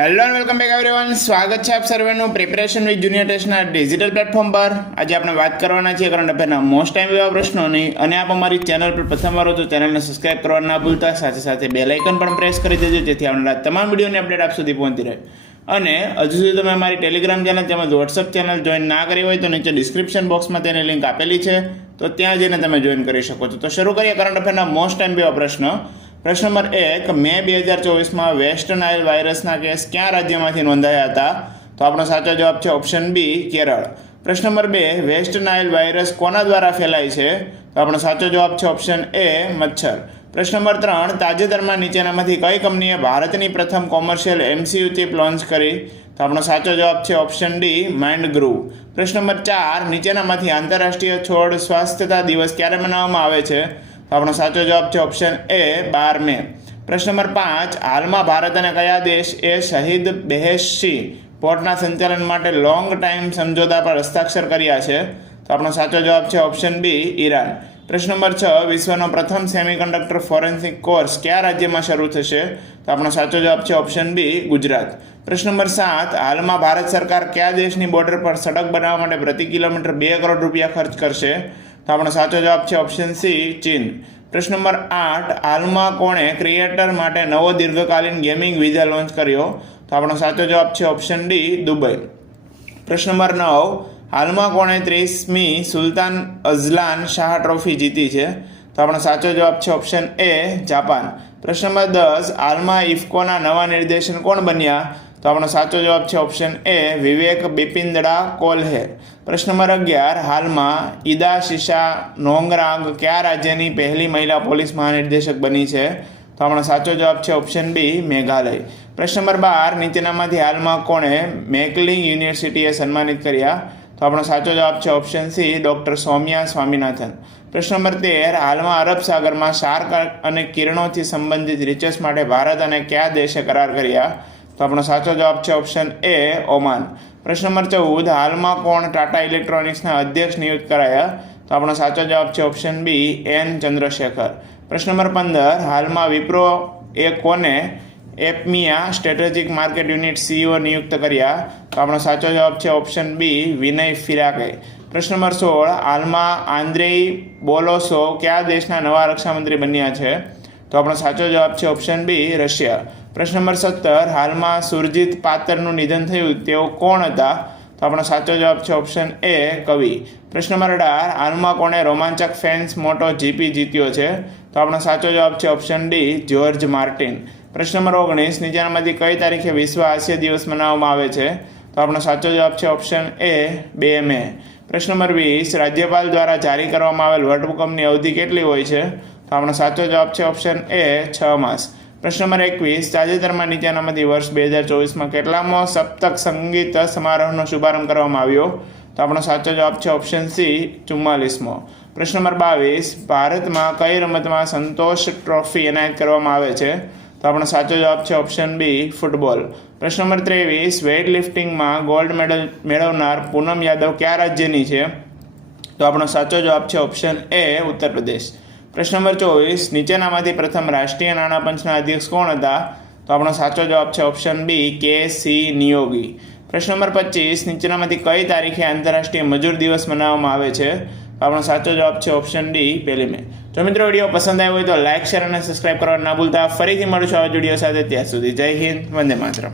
Hello and welcome back everyone. સ્વાગત છે આપ સર્વેનું પ્રિપેરેશન વિથ જુનિયર ટેસ્ટના ડિજિટલ પ્લેટફોર્મ પર. આજે આપણે વાત કરવાના છીએ કરંટ અફેરના મોસ્ટ ટાઈમ એવા પ્રશ્નોની. અને આપ અમારી ચેનલ પર પ્રથમવાર હો તો ચેનલને સબસ્ક્રાઇબ કરવા ના ભૂલતા, સાથે સાથે બેલ આઇકન પણ પ્રેસ કરી દેજો જેથી આવનારા તમામ વિડીયોની અપડેટ આપ સુધી પહોંચી રહે. અને હજુ સુધી તમે અમારી ટેલિગ્રામ ચેનલ તેમજ વોટ્સઅપ ચેનલ જોઈન ના કરી હોય તો નીચે ડિસ્ક્રિપ્શન બોક્સમાં તેની લિંક આપેલી છે, તો ત્યાં જઈને તમે જોઈન કરી શકો છો. તો શરૂ કરીએ કરંટ અફેરના મોસ્ટ ટાઈમ એવા પ્રશ્ન. પ્રશ્ન નંબર 1, મે 2024માં વેસ્ટ નાઇલ વાયરસના કેસ કયા રાજ્યમાંથી નોંધાયા હતા? તો આપણો સાચો જવાબ છે ઓપ્શન બી, કેરળ. પ્રશ્ન નંબર 2, વેસ્ટ નાઇલ વાયરસ કોના દ્વારા ફેલાય છે? તો આપણો સાચો જવાબ છે ઓપ્શન એ, મચ્છર. પ્રશ્ન નંબર 3, તાજેતરમાં નીચેનામાંથી કઈ કંપનીએ ભારતની પ્રથમ કોમર્શિયલ MCU ચિપ લોન્ચ કરી? તો આપણો સાચો જવાબ છે ઓપ્શન ડી, માઇન્ડ ગ્રુવ. પ્રશ્ન નંબર 4, નીચેનામાંથી આંતરરાષ્ટ્રીય છોડ સ્વાસ્થ્યતા દિવસ ક્યારે મનાવવામાં આવે છે? તો આપણો સાચો જવાબ છે ઓપ્શન એ, 12 મે. પ્રશ્ન નંબર 5, હાલમાં ભારત અને કયા દેશે શહીદ બેહેશી પોર્ટના સંચાલન માટે લોંગ ટાઈમ સમજોતા પર હસ્તાક્ષર કર્યા છે? તો આપણો સાચો જવાબ છે ઓપ્શન બી, ઈરાન. પ્રશ્ન નંબર 6, વિશ્વનો પ્રથમ સેમિકન્ડક્ટર ફોરેન્સિક કોર્સ કયા રાજ્યમાં શરૂ થશે? તો આપણો સાચો જવાબ છે ઓપ્શન બી, ગુજરાત. પ્રશ્ન નંબર 7, હાલમાં ભારત સરકાર કયા દેશની બોર્ડર પર સડક બનાવવા માટે પ્રતિ કિલોમીટર 2 કરોડ રૂપિયા ખર્ચ કરશે? તો આપણો સાચો જવાબ છે ઓપ્શન સી, ચીન. પ્રશ્ન નંબર 8, હાલમાં કોણે ક્રિએટર માટે નવો દીર્ઘકાલીન ગેમિંગ વિઝા લોન્ચ કર્યો? તો આપણો સાચો જવાબ છે ઓપ્શન ડી, દુબઈ. પ્રશ્ન નંબર 9, હાલમાં કોણે 30મી સુલતાન અઝલાન શાહ ટ્રોફી જીતી છે? તો આપણો સાચો જવાબ છે ઓપ્શન એ, જાપાન. પ્રશ્ન નંબર 10, હાલમાં ઇફકોના નવા નિર્દેશન કોણ બન્યા? તો આપણો સાચો જવાબ છે ઓપ્શન એ, વિવેક બિપિંદડા કોલ્હે. પ્રશ્ન નંબર 11, હાલમાં ઈદા શિશા નોંગરાંગ કયા રાજ્યની પહેલી મહિલા પોલીસ મહાનિર્દેશક બની છે? તો આપણો સાચો જવાબ છે ઓપ્શન બી, મેઘાલય. પ્રશ્ન નંબર 12, નીચેનામાંથી હાલમાં કોણે મેકલિંગ યુનિવર્સિટીએ સન્માનિત કર્યા? તો આપણો સાચો જવાબ છે option C, doctor Soumya Swaminathan. પ્રશ્ન નંબર 13, હાલમાં અરબ સાગરમાં શાર્ક અને કિરણોથી સંબંધિત રિસર્ચ માટે ભારત અને કયા દેશે કરાર કર્યા? તો આપણો સાચો જવાબ છે ઓપ્શન એ, ઓમાન. પ્રશ્ન નંબર 14, હાલમાં કોણ ટાટા ઇલેક્ટ્રોનિક્સના અધ્યક્ષ નિયુક્ત કરાયા? તો આપણો સાચો જવાબ છે ઓપ્શન બી, એન ચંદ્રશેખર. પ્રશ્ન નંબર 15, હાલમાં વિપ્રો એ કોને એપમિયા સ્ટ્રેટેજિક માર્કેટ યુનિટ CEO નિયુક્ત કર્યા? તો આપણો સાચો જવાબ છે ઓપ્શન બી, વિનય ફિરાકે. પ્રશ્ન નંબર 16, હાલમાં આંદ્રેઈ બોલોસોવ કયા દેશના નવા રક્ષામંત્રી બન્યા છે? તો આપણો સાચો જવાબ છે ઓપ્શન બી, રશિયા. પ્રશ્ન નંબર 17, હાલમાં સુરજીત પાત્રનું નિધન થયું, તેઓ કોણ હતા? તો આપણો સાચો જવાબ છે ઓપ્શન એ, કવિ. પ્રશ્ન નંબર 18, હાલમાં કોણે રોમાંચક ફેન્સ મોટો GP જીત્યો છે? તો આપણો સાચો જવાબ છે ઓપ્શન ડી, જ્યોર્જ માર્ટિન. પ્રશ્ન નંબર 19, નીચેનામાંથી કઈ તારીખે વિશ્વ હાસ્ય દિવસ મનાવવામાં આવે છે? તો આપણો સાચો જવાબ છે ઓપ્શન એ, 2 મે. પ્રશ્ન નંબર 20, રાજ્યપાલ દ્વારા જારી કરવામાં આવેલ વટહુકમની અવધિ કેટલી હોય છે? તો આપણો સાચો જવાબ છે ઓપ્શન એ, 6 માસ. પ્રશ્ન નંબર 21, તાજેતરમાં નીચેનામાંથી વર્ષ 2024માં કેટલામો સપ્તક સંગીત સમારોહનો શુભારંભ કરવામાં આવ્યો? તો આપણો સાચો જવાબ છે ઓપ્શન સી, 44મો. પ્રશ્ન નંબર 22, ભારતમાં કઈ રમતમાં સંતોષ ટ્રોફી એનાયત કરવામાં આવે છે? તો આપણો સાચો જવાબ છે ઓપ્શન બી, ફૂટબોલ. પ્રશ્ન નંબર 23, વેઇટ લિફ્ટિંગમાં ગોલ્ડ મેડલ મેળવનાર પૂનમ યાદવ કયા રાજ્યની છે? તો આપણો સાચો જવાબ છે ઓપ્શન એ, ઉત્તર પ્રદેશ. પ્રશ્ન નંબર 24, નીચેનામાંથી પ્રથમ રાષ્ટ્રીય નાણાં પંચના અધ્યક્ષ કોણ હતા? તો આપણો સાચો જવાબ છે ઓપ્શન બી, KC નિયોગી. પ્રશ્ન નંબર 25, નીચેનામાંથી કઈ તારીખે આંતરરાષ્ટ્રીય મજૂર દિવસ મનાવવામાં આવે છે? તો આપણો સાચો જવાબ છે ઓપ્શન ડી, 1 મે. જો મિત્રો વિડીયો પસંદ આવ્યો હોય તો લાઇક, શેર અને સબસ્ક્રાઇબ કરવા ના ભૂલતા. ફરીથી મળીશું આવા વિડીયો સાથે. ત્યાં સુધી જય હિન્દ, વંદે માતરમ.